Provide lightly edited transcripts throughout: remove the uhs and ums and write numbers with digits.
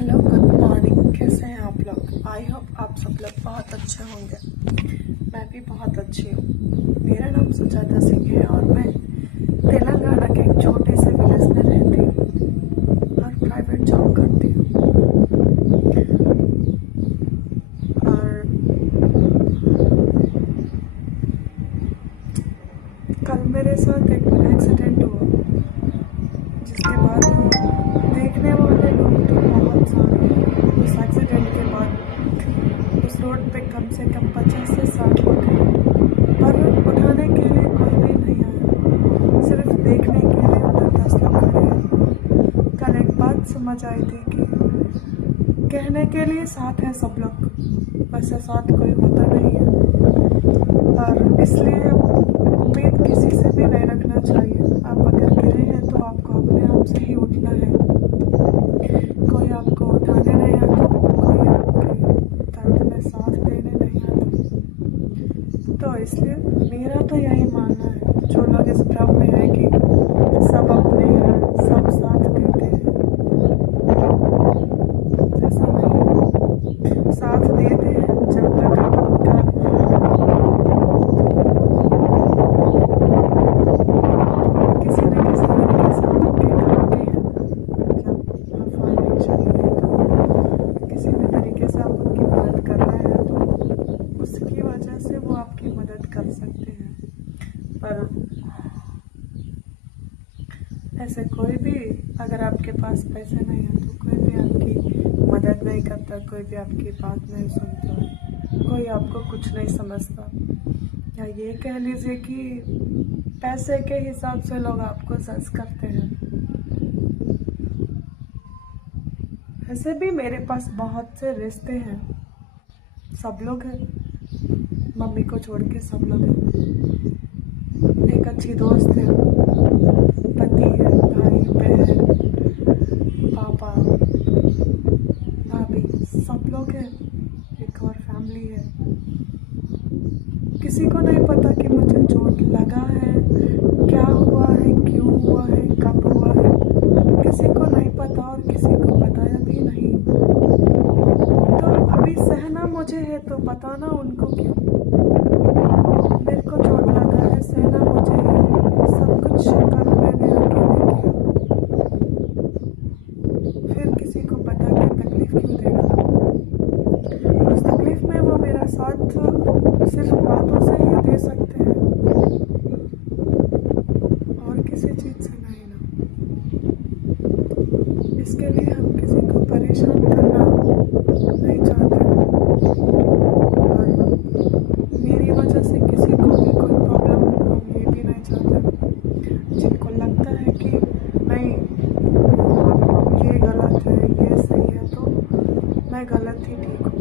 Hello, good morning. कैसे हैं आप लोग? आई होप आप सब लोग बहुत अच्छे होंगे। मैं भी बहुत अच्छी हूँ। मेरा नाम सुजाता सिंह है और मैं तेलंगाना के एक छोटे से विलेज में रहती हूँ और प्राइवेट जॉब करती हूँ। और कल मेरे साथ एक एक्सीडेंट हुआ, जिसके बाद देखने वाले लोग तो बहुत सारे हैं। उस एक्सीडेंट के बाद उस रोड पे कम से कम 50 से 60 लोग हैं, पर उठाने के लिए कोई भी नहीं आया। सिर्फ देखने के लिए उधर 10 लोग खड़े हैं। कल एक बात समझ आई थी कि कहने के लिए साथ है सब लोग, वैसे साथ कोई होता नहीं है। और इसलिए उम्मीद किसी से भी नहीं रखना चाहिए। आप अगर गिरे हैं तो आपको अपने आप से ही उठना है। कोई आपको उठाने नहीं आता, कोई आपके दर्द में साथ देने नहीं आता। तो इसलिए मेरा तो यही मानना है, जो लोग इस भ्रम में है कि सब अपने हैं, सब साथ देते हैं, ऐसा नहीं है। साथ देते हैं जब तक आप उनका किसी न किसी तरीके से आपके काम के हैं। मतलब फाइनेंशियली तो किसी भी तरीके से आप उनकी मदद कर रहे हैं, तो उसकी वजह से वो आपकी मदद कर सकते हैं। पर ऐसे कोई भी, अगर आपके पास पैसे नहीं हैं तो कोई भी आपकी मदद नहीं करता, कोई भी आपकी बात नहीं सुनता, कोई आपको कुछ नहीं समझता। या ये कह लीजिए कि पैसे के हिसाब से लोग आपको जज करते हैं। ऐसे भी मेरे पास बहुत से रिश्ते हैं, सब लोग हैं, मम्मी को छोड़ के सब लोग हैं। एक अच्छी दोस्त है, पति है, भाई बहन, पापा भाभी, सब लोग हैं। एक और फैमिली है। किसी को नहीं पता कि मुझे चोट लगा है, क्या हुआ है, क्यों हुआ है, कब हुआ है, किसी को नहीं पता और किसी को बताया भी नहीं। तो अभी सहना मुझे है तो बताना उनको क्यों? मेरे को चोट लगा है, सहना मुझे है, सब कुछ कर मैंने अकेले किया, फिर किसी को बता के तकलीफ क्यों देना? उस तकलीफ में वो मेरा साथ सिर्फ बातों से ही दे सकते हैं और किसी चीज़ से नहीं ना। इसके लिए हम किसी को परेशान करना नहीं चाहते और मेरी वजह से किसी को भी कोई प्रॉब्लम हो, हम ये भी नहीं चाहते। जिनको लगता है कि नहीं ये गलत है, ये सही है, तो मैं गलत ही ठीक हूँ।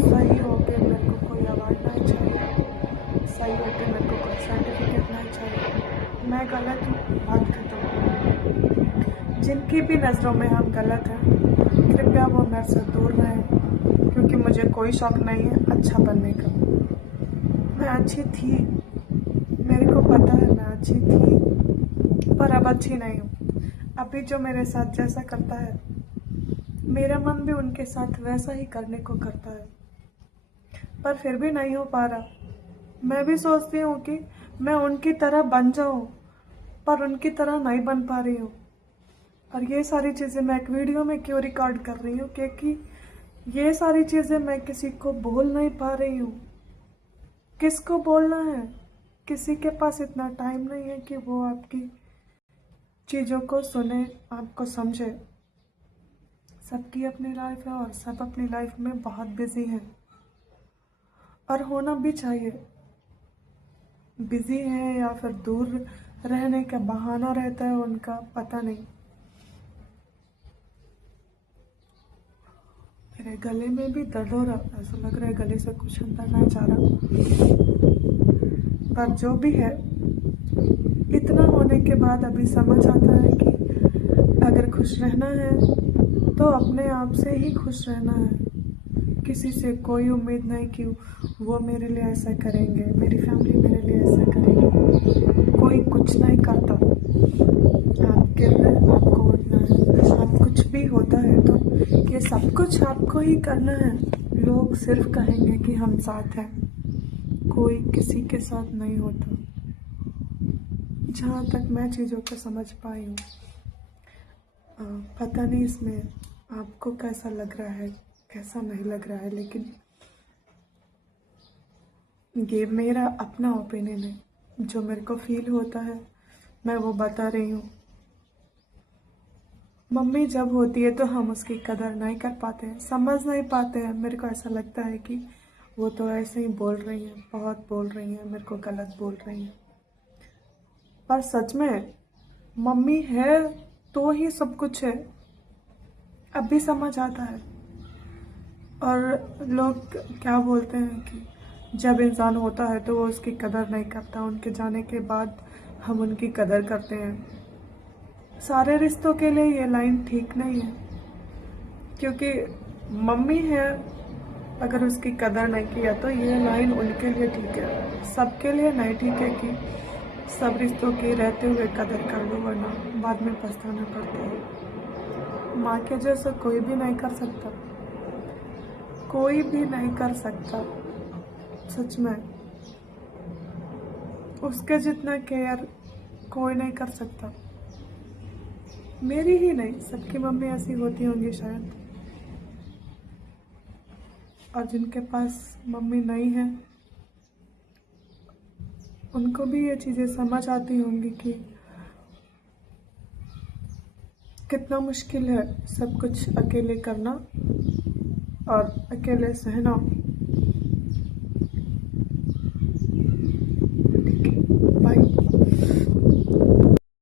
सही हो के मेरे को कोई अवार्ड नहीं चाहिए, सही हो के मेरे को कोई सर्टिफिकेट नहीं चाहिए। मैं गलत हूँ, बात खत्म। जिनकी भी नज़रों में हम गलत हैं, कृपया वो मेरे से दूर रहें, क्योंकि मुझे कोई शौक नहीं है अच्छा बनने का। मैं अच्छी थी, मेरे को पता है मैं अच्छी थी, पर अब अच्छी नहीं हूँ। अभी जो मेरे साथ जैसा करता है, मेरा मन भी उनके साथ वैसा ही करने को करता है, पर फिर भी नहीं हो पा रहा। मैं भी सोचती हूँ कि मैं उनकी तरह बन जाऊँ, पर उनकी तरह नहीं बन पा रही हूँ। और ये सारी चीज़ें मैं एक वीडियो में क्यों रिकॉर्ड कर रही हूँ, क्योंकि ये सारी चीज़ें मैं किसी को बोल नहीं पा रही हूँ। किसको बोलना है? किसी के पास इतना टाइम नहीं है कि वो आपकी चीज़ों को सुने, आपको समझे। सबकी अपनी लाइफ है और सब अपनी लाइफ में बहुत बिजी हैं, और होना भी चाहिए। बिजी है या फिर दूर रहने का बहाना रहता है उनका, पता नहीं। मेरे गले में भी दर्द हो रहा, ऐसा लग रहा है गले से कुछ अंदर नहीं जा रहा। पर जो भी है, इतना होने के बाद अभी समझ आता है कि अगर खुश रहना है तो अपने आप से ही खुश रहना है। किसी से कोई उम्मीद नहीं कि वो मेरे लिए ऐसा करेंगे, मेरी फैमिली मेरे लिए ऐसा करेगी। कोई कुछ नहीं करता। आप गिर रहे हैं, आपको उठना है। आप कुछ भी होता है तो ये सब कुछ आपको ही करना है। लोग सिर्फ कहेंगे कि हम साथ हैं, कोई किसी के साथ नहीं होता। जहाँ तक मैं चीज़ों को समझ पाई हूँ, पता नहीं इसमें आपको कैसा लग रहा है, कैसा नहीं लग रहा है, लेकिन ये मेरा अपना ओपिनियन है। जो मेरे को फील होता है मैं वो बता रही हूँ। मम्मी जब होती है तो हम उसकी कदर नहीं कर पाते हैं, समझ नहीं पाते हैं। मेरे को ऐसा लगता है कि वो तो ऐसे ही बोल रही हैं, बहुत बोल रही हैं, मेरे को गलत बोल रही हैं। पर सच में मम्मी है तो ही सब कुछ है, अब भी समझ आता है। और लोग क्या बोलते हैं कि जब इंसान होता है तो वो उसकी कदर नहीं करता, उनके जाने के बाद हम उनकी कदर करते हैं। सारे रिश्तों के लिए ये लाइन ठीक नहीं है, क्योंकि मम्मी है, अगर उसकी कदर नहीं किया तो ये लाइन उनके लिए ठीक है, सबके लिए नहीं ठीक है कि सब रिश्तों की रहते हुए कदर कर लो, वरना बाद में पछताना पड़ता है। माँ के जैसा कोई भी नहीं कर सकता, कोई भी नहीं कर सकता। सच में उसके जितना केयर कोई नहीं कर सकता। मेरी ही नहीं, सबकी मम्मी ऐसी होती होंगी शायद। और जिनके पास मम्मी नहीं है उनको भी ये चीज़ें समझ आती होंगी कि कितना मुश्किल है सब कुछ अकेले करना और अकेले सहना।